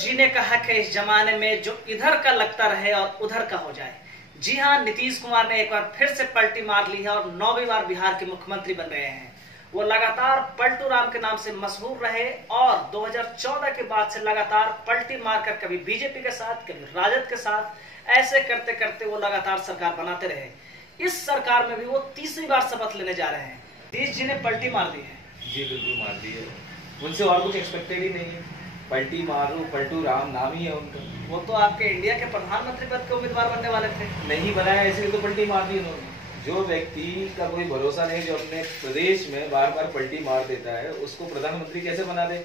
जीने का हक है इस जमाने में जो इधर का लगता रहे और उधर का हो जाए। जी हां, नीतीश कुमार ने एक बार फिर से पलटी मार ली है और 9वीं बार बिहार के मुख्यमंत्री बन रहे हैं। वो लगातार पलटू राम के नाम से मशहूर रहे और 2014 के बाद से लगातार पलटी मारकर कभी बीजेपी के साथ, कभी राजद के साथ, ऐसे करते करते वो लगातार सरकार बनाते रहे। इस सरकार में भी वो तीसरी बार शपथ लेने जा रहे हैं। नीतीश जी ने पलटी मार दी है। जी बिल्कुल मार दी है, उनसे और कुछ एक्सपेक्टेड ही नहीं है। पलटी मारो, पलटू राम नाम ही है उनका। वो तो आपके इंडिया के प्रधानमंत्री पद के उम्मीदवार बनने वाले थे। नहीं बनाया, इसलिए तो पलटी मार दी उन्होंने। जो व्यक्ति का कोई भरोसा नहीं, जो अपने प्रदेश में बार बार पलटी मार देता है, उसको प्रधानमंत्री कैसे बना दे?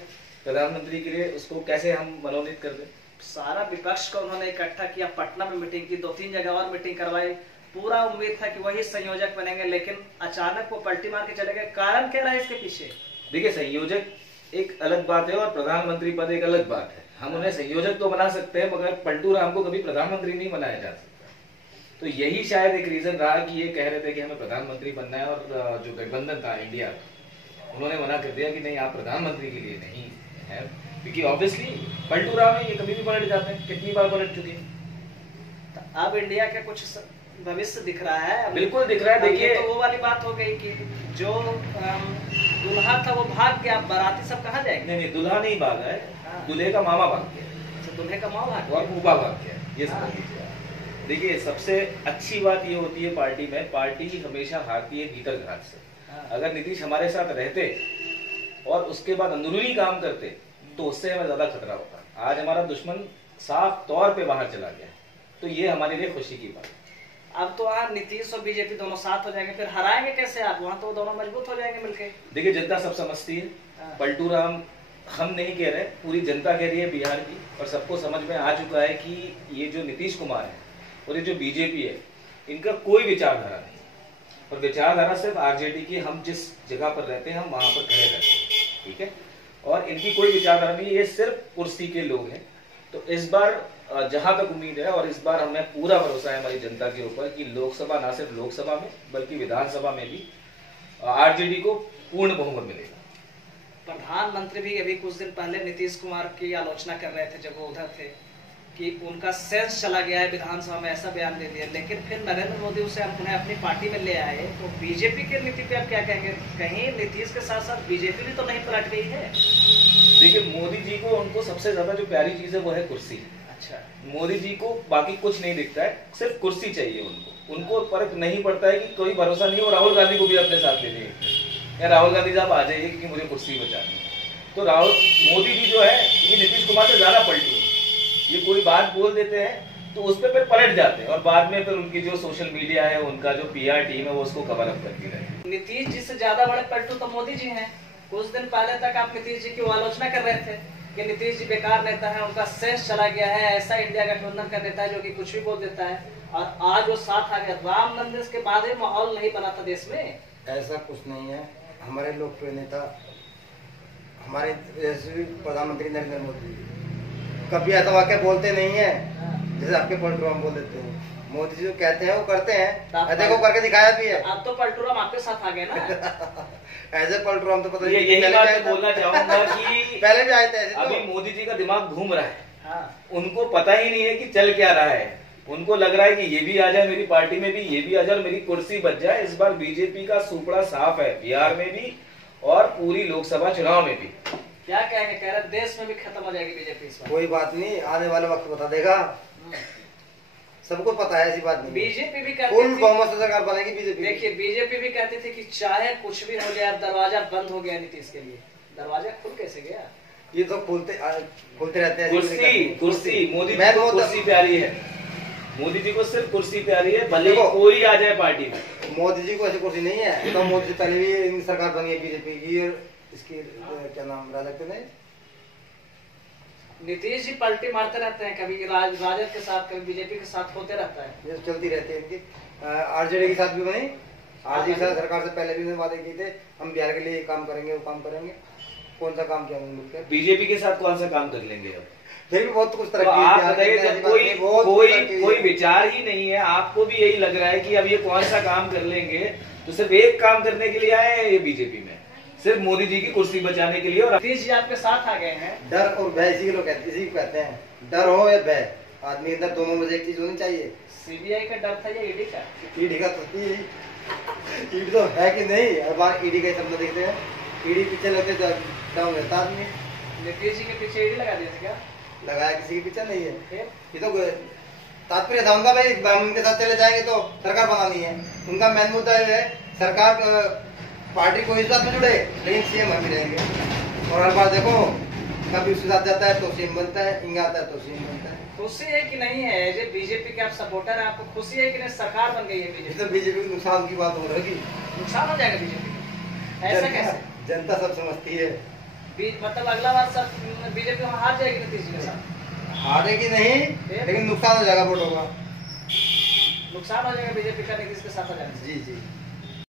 प्रधानमंत्री के लिए उसको कैसे हम मनोनीत कर दे? सारा विपक्ष को उन्होंने इकट्ठा किया, पटना में मीटिंग की, 2-3 जगह और मीटिंग करवाई। पूरा उम्मीद था कि वही संयोजक बनेंगे, लेकिन अचानक वो पलटी मार के चले गए। कारण क्या रहा इसके पीछे? देखिए, संयोजक एक अलग बात है और प्रधानमंत्री पद एक अलग बात है। हम उन्हें संयोजक तो बना सकते हैं, मगर पलटू राम को कभी प्रधानमंत्री नहीं बनाया जा सकता। तो यही शायद एक रीजन रहा कि ये कह रहे थे कि हमें प्रधानमंत्री बनना है, और जो गठबंधन था इंडिया, उन्होंने मना कर दिया कि नहीं, आप प्रधानमंत्री के लिए नहीं है, क्योंकि ऑब्वियसली पलटू राम है, ये कभी भी पलट जाते हैं, कितनी बार पलट चुके हैं। तो अब इंडिया के कुछ भविष्य दिख रहा है। बिल्कुल दिख रहा है। देखिए, तो वो वाली बात हो गई कि जो दुल्हा था वो भाग गया, बाराती सब कहाँ जाएंगे? नहीं, दुल्हा नहीं भागा है, दूल्हे का मामा भाग गया। अच्छा, दूल्हे का मामा भाग और फूफा भाग गया, ये समझ लीजिए। देखिए, सबसे अच्छी बात ये होती है पार्टी में, पार्टी हमेशा हारती है भीतर घात से। अगर नीतीश हमारे साथ रहते और उसके बाद अंदरूनी काम करते तो उससे हमें ज्यादा खतरा होता। आज हमारा दुश्मन साफ तौर पे बाहर चला गया, तो ये हमारे लिए खुशी की बात। अब तो वहाँ नीतीश और बीजेपी दोनों साथ हो जाएंगे, फिर हराएंगे कैसे आप? वहाँ तो दोनों मजबूत हो जाएंगे मिलके। देखिए, जनता सब समझती है। पलटू राम हम नहीं कह रहे, पूरी जनता कह रही है बिहार की, और सबको समझ में आ चुका है कि ये जो नीतीश कुमार है और ये जो बीजेपी है, इनका कोई विचारधारा नहीं, और विचारधारा सिर्फ आरजेडी की। हम जिस जगह पर रहते हैं हम वहां पर खड़े रहते हैं, ठीक है, और इनकी कोई विचारधारा नहीं, ये सिर्फ कुर्सी के लोग हैं। तो इस बार जहां तक उम्मीद है, और इस बार हमें पूरा भरोसा है हमारी जनता के ऊपर कि लोकसभा, ना सिर्फ लोकसभा में बल्कि विधानसभा में भी आरजेडी को पूर्ण बहुमत मिलेगा। प्रधानमंत्री भी अभी कुछ दिन पहले नीतीश कुमार की आलोचना कर रहे थे जब वो उधर थे, कि उनका सेंस चला गया है विधानसभा में, ऐसा बयान दे दिया। लेकिन फिर नरेंद्र मोदी उसे उन्हें अपनी पार्टी में ले आए, तो बीजेपी की नीति पे आप क्या कहेंगे? कहीं नीतीश के साथ साथ बीजेपी भी तो नहीं पलट गई है? देखिए, मोदी जी को, उनको सबसे ज्यादा जो प्यारी चीज है वो है कुर्सी। अच्छा, मोदी जी को बाकी कुछ नहीं दिखता है, सिर्फ कुर्सी चाहिए उनको फर्क नहीं पड़ता है कि कोई भरोसा नहीं हो। राहुल गांधी को भी अपने साथ ले लेंगे, या राहुल गांधी साहब आ जाइए क्योंकि मुझे कुर्सी बचानी है। तो मोदी जी जो है ये नीतीश कुमार से ज्यादा पलटी है। ये कोई बात बोल देते हैं तो उस पर फिर पलट जाते हैं, और बाद में फिर उनकी जो सोशल मीडिया है, उनका जो पीआर टीम है, वो उसको कवर अप करती रहे। नीतीश जी से ज्यादा बड़े पलटू तो मोदी जी हैं। कुछ दिन पहले तक आप नीतीश जी की आलोचना कर रहे थे कि नीतीश जी बेकार नेता है, उनका सेंस चला गया है, ऐसा इंडिया गठबंधन का नेता है जो कि कुछ भी बोल देता है, और आज वो साथ आ गया। राम मंदिर के बाद ही माहौल नहीं बना था देश में। ऐसा कुछ नहीं है। हमारे लोकप्रिय नेता, हमारे यशस्वी प्रधानमंत्री नरेंद्र मोदी कभी ऐसा वाक्य बोलते नहीं है जैसे आपके पलटू राम बोल देते हैं। मोदी जी जो कहते हैं वो करते हैं, देखो करके दिखाया भी है। अब तो पलटू राम आपके साथ आ गए ना। ऐसे पलटू राम तो पता नहीं। यही बात बोलना चाहूंगा कि पहले भी आए थे ऐसे। अभी मोदी जी का दिमाग घूम रहा है, उनको पता ही नहीं है कि चल क्या रहा है। उनको लग रहा है कि ये भी आ जाए मेरी पार्टी में भी, ये भी आ जाए, मेरी कुर्सी बच जाए। इस बार बीजेपी का सुपड़ा साफ है, बिहार में भी और पूरी लोकसभा चुनाव में भी। क्या कहेंगे? कह रहे देश में भी खत्म हो जाएगी बीजेपी इस बार। कोई बात नहीं, आने वाला वक्त बता देगा। सबको पता है, ऐसी बात नहीं। बीजेपी भी कहती फुल बहुमत से सरकार बनेगी बीजेपी। देखिए, बीजेपी भी कहती थी कि चाहे कुछ भी हो जाए, दरवाजा बंद हो गया नीतीश के लिए। दरवाजा खुल कैसे गया? ये तो खुलते रहते हैं। कुर्सी मोदी जी को कुर्सी प्यारी है, मोदी जी को सिर्फ कुर्सी प्यारी है, भले कोई आ जाए पार्टी में। मोदी जी को ऐसी कुर्सी नहीं है। तो मोदी जी पहले भी सरकार बनी है बीजेपी की, इसकी क्या नाम राजद ने। नीतीश जी पलटी मारते रहते हैं, कभी राजद के साथ, कभी बीजेपी के साथ, होते रहता है, ये चलती रहती है इनकी। आरजेडी के साथ भी बनी, आरजेडी के साथ सरकार से पहले भी वादे किए थे, हम बिहार के लिए काम करेंगे, वो काम करेंगे। कौन सा काम किया उन्होंने? बीजेपी के साथ कौन सा काम कर लेंगे? अब फिर भी बहुत कुछ कोई विचार ही नहीं है। आपको भी यही लग रहा है कि अब ये कौन सा काम कर लेंगे, तो सिर्फ एक काम करने के लिए आए हैं ये बीजेपी में, सिर्फ मोदी जी की कुर्सी बचाने के लिए। और नीतीश जी आपके साथ आ गए हैं। डर और भय इसी को कहते हैं, डर हो या भय, आदमी के अंदर दोनों में से एक चीज होनी चाहिए। सीबीआई का डर था या ईडी का? ईडी का तो ईडी तो है कि नहीं, हर बार ईडी का ही सपना देखते हैं। ईडी पीछे लगते डाउन रहता आदमी। नीतीश जी के पीछे ईडी लगा दिया था क्या? लगाया किसी के पीछे नहीं है। फिर ये तो तात्पर्य था उनका, भाई हम उनके साथ चले जाएंगे तो सरकार बनानी है। उनका मेन मुद्दा ये है सरकार पार्टी को इस बात में जुड़े, लेकिन सीएम हम ही रहेंगे। और हर बार देखो कभी उसके साथ जाता है तो सीएम बनता है, इंगा आता है तो सीएम बनता है। खुशी है कि नहीं है? ये बीजेपी के आप सपोर्टर हैं, आपको खुशी है कि नहीं सरकार बन गई है बीजेपी? तो बीजेपी के नुकसान की बात हो रही है। नुकसान हो जाएगा बीजेपी का? ऐसा कैसे? जनता सब समझती है। मतलब अगला बार सब बीजेपी वहाँ हार जाएगी नीतीश जी के साथ? हारेगी नहीं, लेकिन नुकसान हो जाएगा वोटों का। नुकसान हो जाएगा बीजेपी का नीतीश के साथ आ जाने से। जी जी।